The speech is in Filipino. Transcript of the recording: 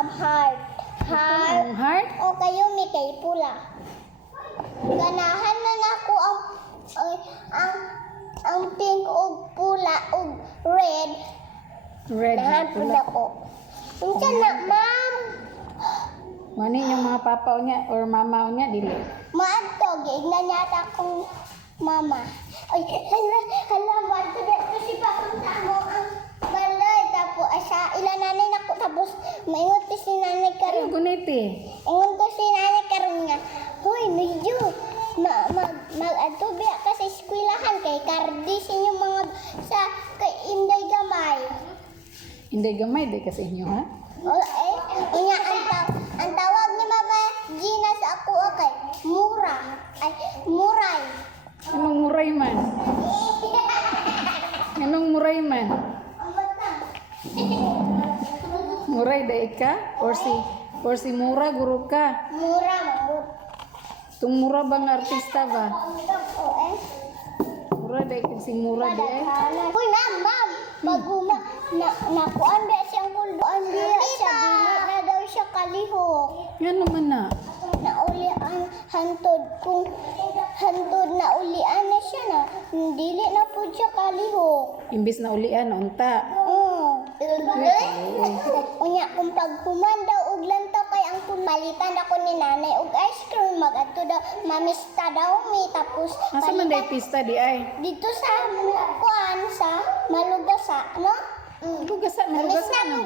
ma'am, heart. Heart. Ang heart? O kayo may kay pula. Ganahan na nako ang pink o pula o red. Red. Ganahan po Pula. nako. Unsa na, ma'am? Mani yung mga papa niya or mama niya dili. Maadto, giignan niya akong mama. Ay, hala, maadto dito si papunta mo ang balay. Tapos, sa ilan nanay nako. Tapos, maingot ko si nanay Ano karon. guniti? Ingon ko si nanay karon nga. Hoy, medyo mag-adto biya ka sa eskwelahan kay kardi sa inyo mga sa kay Inday Gamay. Hindi gamay di kasi inyo ha? O unya ang tawag ni Mama Gina sa ako kay Mura. Ay, Muray. Anong muray man? Anong muray man? Ang bata. Muray da ka? Or si Mura guro ka? Mura, mura. Tung Mura bang artista ba? O Mura da si Mura di ay. Uy, ma'am. Paguma nakuan ba siyang kulbuan biya siya dili na daw siya kalihok. Yan naman na. Nauli ang hantod kung hantod na ulian na siya na dili na po siya kalihok. Imbis na ulian, unta. Unya kung paghuman daw og lantaw kay ang palitan ako ni nanay og ice cream magadto daw mamista daw mi tapos Asa man day pista di ay? dito sa kuan sa malugasa no. Lugasan, Mamis lugasan. na